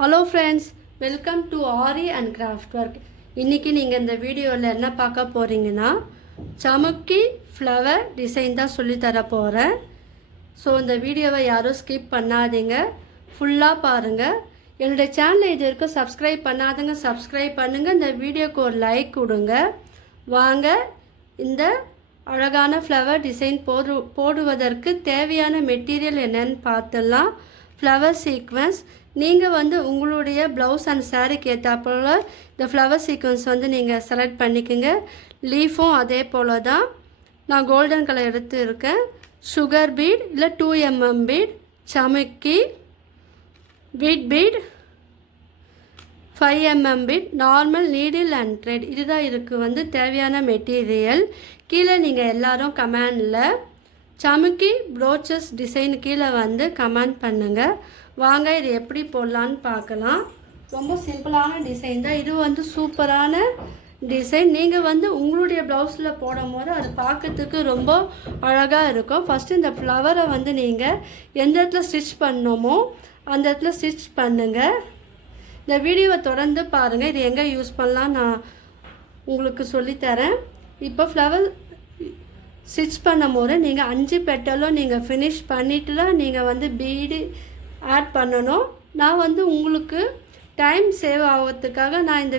Hello friends, welcome to aari and craft work. இன்றைக்கி நீங்கள் இந்த வீடியோவில் என்ன பார்க்க போகிறீங்கன்னா, சமுக்கி ஃப்ளவர் டிசைன் தான் சொல்லித்தர போகிறேன். ஸோ இந்த வீடியோவை யாரும் ஸ்கிப் பண்ணாதீங்க, ஃபுல்லாக பாருங்கள். என்னுடைய சேனலை இது வரைக்கும் சப்ஸ்கிரைப் பண்ணாதங்க சப்ஸ்கிரைப் பண்ணுங்கள். இந்த வீடியோக்கு ஒரு லைக் கொடுங்க. வாங்க இந்த அழகான ஃப்ளவர் டிசைன் போடுவதற்கு தேவையான மெட்டீரியல் என்னன்னு பார்த்துடலாம். ஃப்ளவர் சீக்வன்ஸ் நீங்கள் உங்களுடைய ப்ளவுஸ் அண்ட் சாரீக்கு ஏற்றாப்போல் இந்த ஃப்ளவர் சீக்வன்ஸ் நீங்கள் செலக்ட் பண்ணிக்கோங்க. லீஃபும் அதே போல் தான். நான் கோல்டன் கலர் எடுத்து இருக்கேன். சுகர் பீட் இல்லை 2mm பீட், சமுக்கி, வீட் bead, 5mm bead, normal needle and thread, இதுதான் இதுக்கு தேவையான மெட்டீரியல். கீழே நீங்கள் எல்லோரும் கமெண்டில் சமுக்கி ப்ரோச்சஸ் டிசைன் கீழே கமெண்ட் பண்ணுங்கள். வாங்க இது எப்படி போடலான்னு பார்க்கலாம். ரொம்ப சிம்பிளான டிசைன் தான் இது. சூப்பரான டிசைன். நீங்கள் உங்களுடைய ப்ளவுஸில் போடும் போது அது பார்க்கறதுக்கு ரொம்ப அழகாக இருக்கும். ஃபஸ்ட்டு இந்த ஃப்ளவரை நீங்கள் எந்த இடத்துல ஸ்டிச் பண்ணணுமோ அந்த இடத்துல ஸ்டிச் பண்ணுங்கள். இந்த வீடியோவை தொடர்ந்து பாருங்கள். இது எங்கே யூஸ் பண்ணலாம் நான் உங்களுக்கு சொல்லித்தரேன். இப்போ ஃப்ளவர் ஸ்டிச் பண்ணும் போது நீங்கள் 5 பெட்டலும் நீங்கள் ஃபினிஷ் பண்ணிவிட்டு தான் நீங்கள் பீடு ஆட் பண்ணணும். நான் உங்களுக்கு டைம் சேவ் ஆகிறதுக்காக நான் இந்த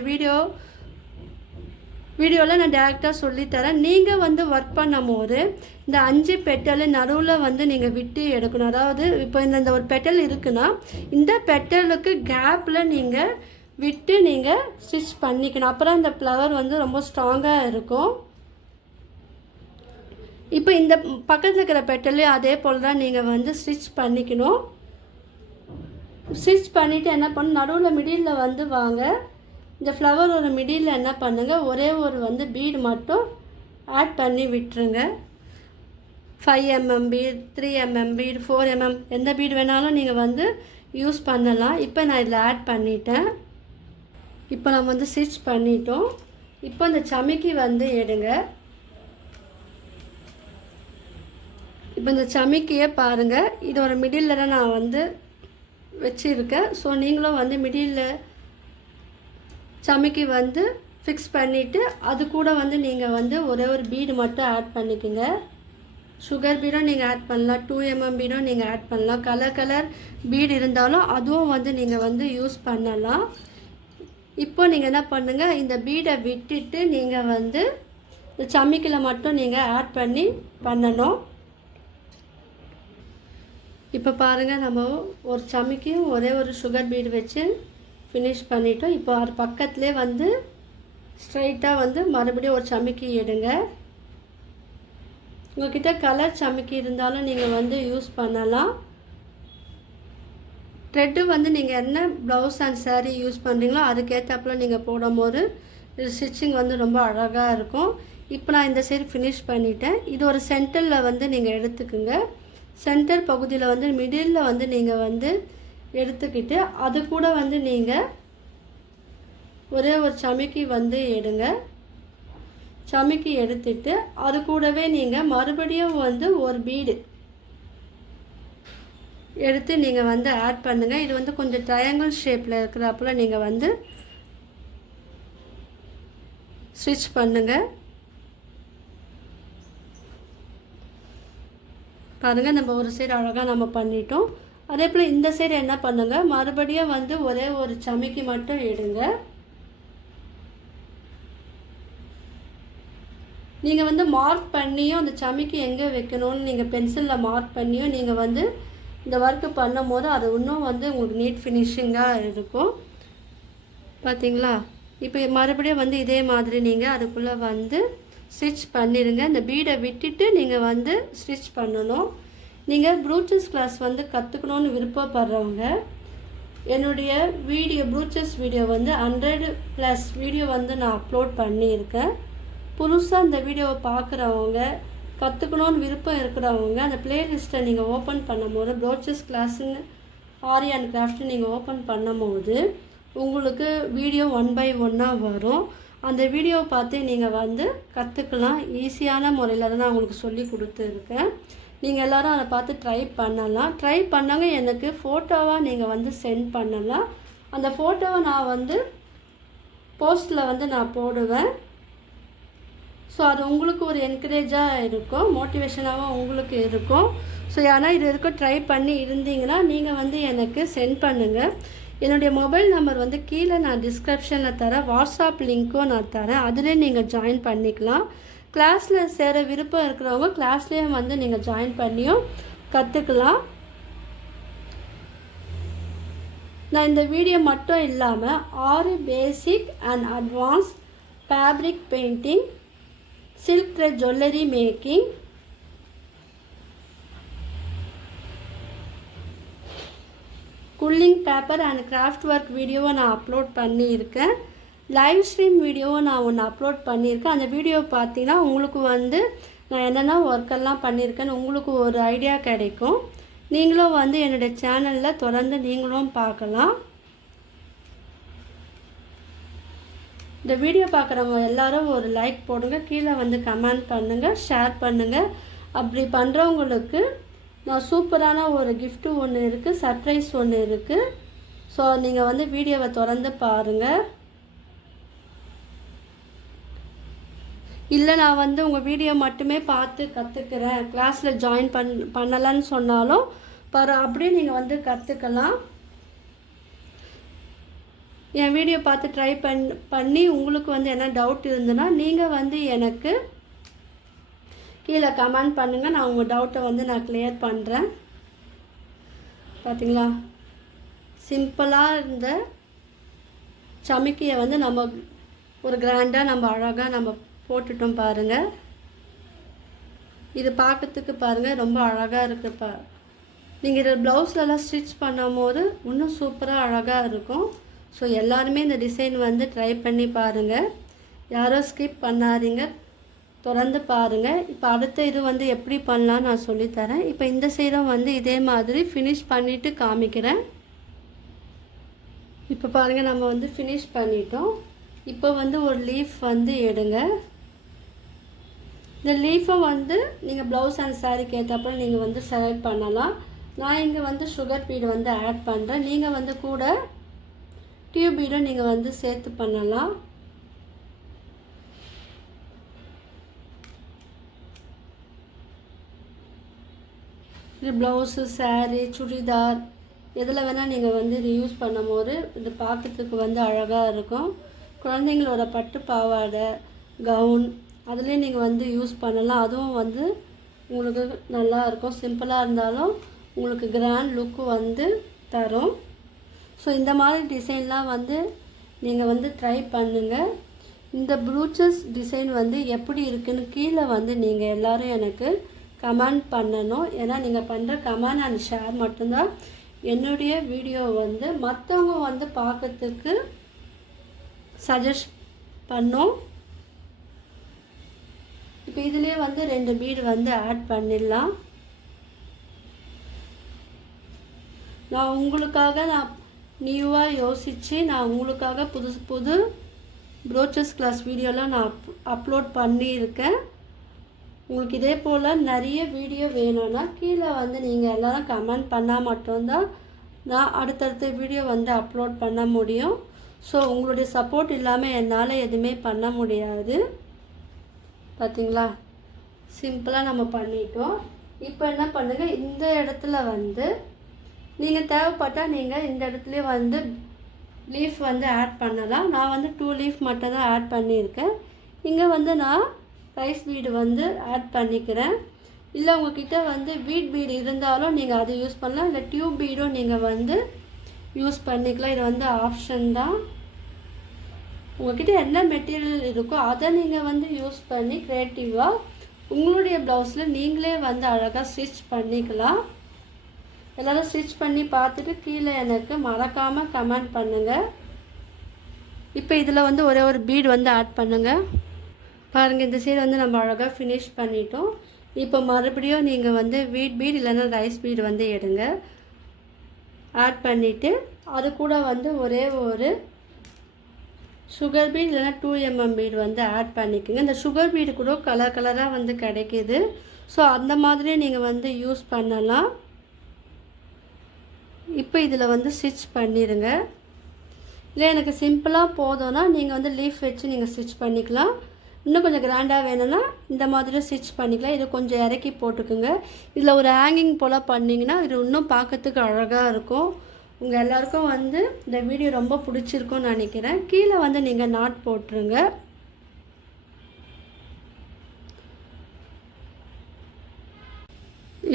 வீடியோவில் நான் டேரெக்டாக சொல்லித்தரேன். நீங்கள் ஒர்க் பண்ணும் போது இந்த 5 பெட்டல் நடுவில் நீங்கள் விட்டு எடுக்கணும். அதாவது இப்போ இந்த ஒரு பெட்டல் இருக்குன்னா இந்த பெட்டலுக்கு கேப்பில் நீங்கள் விட்டு நீங்கள் ஸ்டிச் பண்ணிக்கணும். அப்புறம் இந்த ஃப்ளவர் ரொம்ப ஸ்ட்ராங்காக இருக்கும். இப்போ இந்த பக்கத்தில் இருக்கிற பெட்டல்லையும் அதே போல் தான் நீங்கள் ஸ்டிச் பண்ணிக்கணும். ஸ்டிச் பண்ணிவிட்டு என்ன பண்ணணும், நடுவில் மிடில் வாங்க. இந்த ஃப்ளவரோட மிடில் என்ன பண்ணுங்கள், ஒரே ஒரு பீடு மட்டும் ஆட் பண்ணி விட்டுருங்க. 5mm beat, 3mm beat, 4mm எந்த பீடு வேணாலும் நீங்கள் யூஸ் பண்ணலாம். இப்போ நான் இதில் ஆட் பண்ணிட்டேன். இப்போ நம்ம ஸ்டிச் பண்ணிட்டோம். இப்போ இந்த சமுக்கி எடுங்க. இப்போ இந்த சமுக்கியை பாருங்கள், இதோட மிடில் தான் நான் வச்சுருக்கேன். ஸோ நீங்களும் மிடில் சமுக்கி ஃபிக்ஸ் பண்ணிவிட்டு அது கூட நீங்கள் ஒரே ஒரு பீடு மட்டும் ஆட் பண்ணிக்கோங்க. சுகர் பீடும் நீங்கள் ஆட் பண்ணலாம், 2mm பீடும் நீங்கள் ஆட் பண்ணலாம். கலர் பீடு இருந்தாலும் அதுவும் நீங்கள் யூஸ் பண்ணலாம். இப்போ நீங்கள் என்ன பண்ணுங்கள், இந்த பீடை விட்டுட்டு நீங்கள் இந்த சமுக்கியில் மட்டும் நீங்கள் ஆட் பண்ணணும். இப்போ பாருங்கள், நம்ம ஒரு சமுக்கியும் ஒரே ஒரு சுகர் பீடு வச்சு ஃபினிஷ் பண்ணிட்டோம். இப்போ அது பக்கத்துலேயே ஸ்ட்ரைட்டாக மறுபடியும் ஒரு சமுக்கி எடுங்க. உங்கள்கிட்ட கலர் சமுக்கி இருந்தாலும் நீங்கள் யூஸ் பண்ணலாம். த்ரெட்டு நீங்கள் என்ன ப்ளவுஸ் அண்ட் சாரீ யூஸ் பண்ணுறீங்களோ அதுக்கேற்றப்பில் நீங்கள் போடும்போது ஸ்டிச்சிங் ரொம்ப அழகாக இருக்கும். இப்போ நான் இந்த சைடு ஃபினிஷ் பண்ணிட்டேன். இது ஒரு சென்டரில் நீங்கள் எடுத்துக்குங்க. சென்டர் பகுதியில் மிடில் நீங்கள் எடுத்துக்கிட்டு அது கூட நீங்கள் ஒரே ஒரு சமுக்கி எடுங்க. சமுக்கி எடுத்துட்டு அது கூடவே நீங்கள் மறுபடியும் ஒரு பீடு எடுத்து நீங்கள் ஆட் பண்ணுங்கள். இது கொஞ்சம் ட்ரையாங்கிள் ஷேப்பில் இருக்கிறப்பல நீங்கள் ஸ்டிச் பண்ணுங்கள். பாருங்கள், நம்ம ஒரு சைடு அழகாக நம்ம பண்ணிட்டோம். அதே போல் இந்த சைடு என்ன பண்ணுங்கள், மறுபடியும் ஒரே ஒரு சமுக்கி மட்டும் எடுங்க. நீங்கள் மார்க் பண்ணியும் அந்த சமுக்கி எங்கே வைக்கணும்னு நீங்கள் பென்சிலில் மார்க் பண்ணியும் நீங்கள் இந்த ஒர்க்கு பண்ணும் போது அது இன்னும் உங்களுக்கு நீட் ஃபினிஷிங்காக இருக்கும். பார்த்தீங்களா? இப்போ மறுபடியும் இதே மாதிரி நீங்கள் அதுக்குள்ளே ஸ்டிச் பண்ணிடுங்க. இந்த பீடை விட்டுட்டு நீங்கள் ஸ்டிச் பண்ணணும். நீங்கள் ப்ரூச்சஸ் கிளாஸ் கற்றுக்கணுன்னு விருப்பப்படுறவங்க என்னுடைய ப்ரூச்சஸ் வீடியோ 100+ வீடியோ நான் அப்லோட் பண்ணியிருக்கேன். புதுசாக இந்த வீடியோவை பார்க்குறவங்க, கற்றுக்கணுன்னு விருப்பம் இருக்கிறவங்க அந்த ப்ளேலிஸ்ட்டை நீங்கள் ஓப்பன் பண்ணும்போது ப்ரூச்சஸ் கிளாஸுன்னு ஆரி அண்ட் கிராஃப்ட்டு நீங்கள் ஓப்பன் பண்ணும்போது உங்களுக்கு வீடியோ 1 by 1 வரும். அந்த வீடியோவை பார்த்து நீங்கள் கற்றுக்கலாம். ஈஸியான முறையில் தான் நான் உங்களுக்கு சொல்லி கொடுத்துருக்கேன். நீங்கள் எல்லோரும் அதை பார்த்து ட்ரை பண்ணலாம். ட்ரை பண்ணாங்க எனக்கு ஃபோட்டோவாக நீங்கள் சென்ட் பண்ணலாம். அந்த ஃபோட்டோவை நான் வந்து போஸ்ட்டில் வந்து நான் போடுவேன். ஸோ அது உங்களுக்கு ஒரு என்கரேஜாக இருக்கும், மோட்டிவேஷனாகவும் உங்களுக்கு இருக்கும். ஸோ ஆனால் இது வரைக்கும் ட்ரை பண்ணி இருந்தீங்கன்னா நீங்கள் வந்து எனக்கு சென்ட் பண்ணுங்கள். என்னுடைய மொபைல் நம்பர் வந்து கீழே நான் டிஸ்கிரிப்ஷனில் தரேன், வாட்ஸ்அப் லிங்க்கும் நான் தரேன், அதிலே நீங்கள் ஜாயின் பண்ணிக்கலாம். கிளாஸில் சேர விருப்பம் இருக்கிறவங்க கிளாஸ்லேயே வந்து நீங்கள் ஜாயின் பண்ணியும் கற்றுக்கலாம். நான் இந்த வீடியோ மட்டும் இல்லாமல் 6 பேசிக் and advance fabric painting, silk thread jewellery making, quilling paper and craft work வீடியோவை நான் அப்லோட் பண்ணியிருக்கேன். லைவ் ஸ்ட்ரீம் வீடியோவை நான் ஒன்று அப்லோட் பண்ணியிருக்கேன். அந்த வீடியோ பார்த்தீங்கன்னா உங்களுக்கு வந்து நான் என்னென்ன ஒர்க்கெல்லாம் பண்ணியிருக்கேன்னு உங்களுக்கு ஒரு ஐடியா கிடைக்கும். நீங்களும் வந்து என்னுடைய சேனலில் தொடர்ந்து நீங்களும் பார்க்கலாம். இந்த வீடியோ பார்க்குறவங்க எல்லோரும் ஒரு லைக் போடுங்க, கீழே வந்து கமெண்ட் பண்ணுங்கள், ஷேர் பண்ணுங்கள். அப்படி பண்ணுறவங்களுக்கு நான் சூப்பரான ஒரு கிஃப்ட்டு ஒன்று இருக்குது, சர்ப்ரைஸ் ஒன்று இருக்குது. ஸோ நீங்கள் வந்து வீடியோவை தொடர்ந்து பாருங்கள். இல்லை நான் வந்து உங்கள் வீடியோ மட்டுமே பார்த்து கற்றுக்கிறேன், கிளாஸில் ஜாயின் பண்ணலைன்னு சொன்னாலும் அப்படியே நீங்கள் வந்து கற்றுக்கலாம். என் வீடியோ பார்த்து ட்ரை பண்ணி உங்களுக்கு வந்து என்ன டவுட் இருந்ததுன்னா நீங்கள் வந்து எனக்கு கீழே கமெண்ட் பண்ணுங்கள், நான் உங்கள் டவுட்டை வந்து நான் கிளியர் பண்ணுறேன். பார்த்தீங்களா, சிம்பிளாக இருந்த சமிக்கியை வந்து நம்ம ஒரு கிராண்டாக நம்ம அழகாக நம்ம போட்டுட்டோம் பாருங்கள். இது பார்க்கறதுக்கு பாருங்கள் ரொம்ப அழகாக இருக்குது. நீங்கள் இதில் ப்ளவுஸ்லலாம் ஸ்டிச் பண்ணும் போது இன்னும் சூப்பராக அழகாக இருக்கும். ஸோ எல்லாருமே இந்த டிசைன் வந்து ட்ரை பண்ணி பாருங்கள், யாரும் ஸ்கிப் பண்ணாதீங்க, தொடர்ந்து பாருங்கள். இப்போ அடுத்த இது வந்து எப்படி பண்ணலான்னு நான் சொல்லித்தரேன். இப்போ இந்த சைடும் வந்து இதே மாதிரி ஃபினிஷ் பண்ணிவிட்டு காமிக்கிறேன். இப்போ பாருங்கள் நம்ம வந்து ஃபினிஷ் பண்ணிட்டோம். இப்போ வந்து ஒரு லீஃப் வந்து எடுங்க. இந்த லீஃபை வந்து நீங்கள் ப்ளவுஸ் அண்ட் சாரீக்கு ஏற்றப்போ நீங்கள் வந்து செலக்ட் பண்ணலாம். நான் இங்கே வந்து சுகர் பீடு வந்து ஆட் பண்ணுறேன். நீங்கள் வந்து கூட டியூப் பீடும் நீங்கள் வந்து சேர்த்து பண்ணலாம். இது ப்ளவுஸு, சாரீ, சுடிதார் எதில் வேணால் நீங்கள் வந்து இது யூஸ் பண்ணும் போது இது பார்க்கறதுக்கு வந்து அழகாக இருக்கும். குழந்தைங்களோட பட்டு பாவாடை, கவுன் அதுலேயும் நீங்கள் வந்து யூஸ் பண்ணலாம். அதுவும் வந்து உங்களுக்கு நல்லா இருக்கும். சிம்பிளாக இருந்தாலும் உங்களுக்கு கிராண்ட் லுக்கு வந்து தரும். ஸோ இந்த மாதிரி டிசைன்லாம் வந்து நீங்கள் வந்து ட்ரை பண்ணுங்கள். இந்த ப்ரூச்சஸ் டிசைன் வந்து எப்படி இருக்குன்னு கீழே வந்து நீங்கள் எல்லோரும் எனக்கு கமெண்ட் பண்ணணும். ஏன்னா நீங்கள் பண்ணுற கமெண்ட் அண்ட் ஷேர் மட்டும்தான் என்னுடைய வீடியோ வந்து மற்றவங்க வந்து பார்க்கறதுக்கு சஜஸ்ட் பண்ணோம். இப்போ இதிலே வந்து 2 பீடு வந்து ஆட் பண்ணிடலாம். நான் உங்களுக்காக நியூவாக யோசித்து நான் உங்களுக்காக புது ப்ரோச்சஸ் கிளாஸ் வீடியோலாம் நான் அப்லோட் பண்ணியிருக்கேன். உங்களுக்கு இதே போல் நிறைய வீடியோ வேணும்னா கீழே வந்து நீங்கள் எல்லோரும் கமெண்ட் பண்ணால் மட்டும்தான் நான் அடுத்தடுத்த வீடியோ வந்து அப்லோட் பண்ண முடியும். ஸோ உங்களுடைய சப்போர்ட் இல்லாமல் என்னால் எதுவுமே பண்ண முடியாது. பார்த்தீங்களா, சிம்பிளாக நம்ம பண்ணிட்டோம். இப்போ என்ன பண்ணுங்கள், இந்த இடத்துல வந்து நீங்கள் தேவைப்பட்டால் நீங்கள் இந்த இடத்துலையே வந்து லீஃப் வந்து ஆட் பண்ணலாம். நான் வந்து 2 லீஃப் மட்டும் தான் ஆட் பண்ணியிருக்கேன். இங்கே வந்து நான் ரைஸ் பீடு வந்து ஆட் பண்ணிக்கிறேன். இல்லை உங்கள்கிட்ட வந்து வீட் பீடு இருந்தாலும் நீங்கள் அதை யூஸ் பண்ணலாம், இல்லை டியூப் பீடும் நீங்கள் வந்து யூஸ் பண்ணிக்கலாம். இது வந்து ஆப்ஷன் தான். உங்கள்கிட்ட என்ன மெட்டீரியல் இருக்கோ அதை நீங்கள் வந்து யூஸ் பண்ணி க்ரியேட்டிவாக உங்களுடைய ப்ளவுஸில் நீங்களே வந்து அழகாக ஸ்டிச் பண்ணிக்கலாம். எல்லோரும் ஸ்டிச் பண்ணி பார்த்துட்டு கீழே எனக்கு மறக்காமல் கமெண்ட் பண்ணுங்கள். இப்போ இதில் வந்து ஒரே ஒரு பீடு வந்து ஆட் பண்ணுங்கள். பாருங்கள், இந்த சைடு வந்து நம்ம அழகாக ஃபினிஷ் பண்ணிட்டோம். இப்போ மறுபடியும் நீங்கள் வந்து வீட் பீடு இல்லைன்னா ரைஸ் பீடு வந்து எடுங்க, ஆட் பண்ணிவிட்டு அது கூட வந்து ஒரே ஒரு சுகர் பீட் இல்லைன்னா 2 mm பீடு வந்து ஆட் பண்ணிக்கோங்க. இந்த சுகர் பீடு கூட கலர் கலராக வந்து கிடைக்கிது. ஸோ அந்த மாதிரியே நீங்கள் வந்து யூஸ் பண்ணலாம். இப்போ இதில் வந்து ஸ்டிச் பண்ணிடுங்க. இல்லை எனக்கு சிம்பிளாக போதும்னா நீங்கள் வந்து லீஃப் வச்சு நீங்கள் ஸ்டிச் பண்ணிக்கலாம். இன்னும் கொஞ்சம் கிராண்டாக வேணும்னா இந்த மாதிரி ஸ்டிச் பண்ணிக்கலாம். இது கொஞ்சம் இறக்கி போட்டுக்குங்க. இதில் ஒரு ஹேங்கிங் போல் பண்ணிங்கன்னா இது இன்னும் பார்க்கறதுக்கு அழகாக இருக்கும். உங்கள் எல்லாருக்கும் வந்து இந்த வீடியோ ரொம்ப பிடிச்சிருக்கும்னு நினைக்கிறேன். கீழே வந்து நீங்கள் நாட் போட்டுருங்க.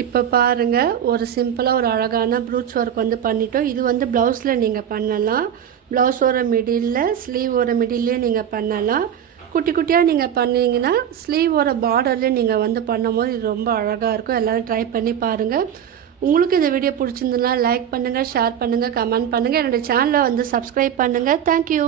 இப்போ பாருங்கள், ஒரு சிம்பிளாக ஒரு அழகான ப்ரூச் ஒர்க் வந்து பண்ணிட்டோம். இது வந்து ப்ளவுஸில் நீங்கள் பண்ணலாம். ப்ளவுஸோட மிடில், ஸ்லீவோட மிடில்லையும் நீங்கள் பண்ணலாம். குட்டி குட்டியாக நீங்கள் பண்ணிங்கன்னா ஸ்லீவோட பார்டர்லேயும் நீங்கள் வந்து பண்ணும்போது இது ரொம்ப அழகாக இருக்கும். எல்லோரும் ட்ரை பண்ணி பாருங்கள். உங்களுக்கு இந்த வீடியோ பிடிச்சிருந்ததுனா லைக் பண்ணுங்கள், ஷேர் பண்ணுங்கள், கமெண்ட் பண்ணுங்கள். என்னோடய சேனலை வந்து சப்ஸ்கிரைப் பண்ணுங்கள். தேங்க்யூ.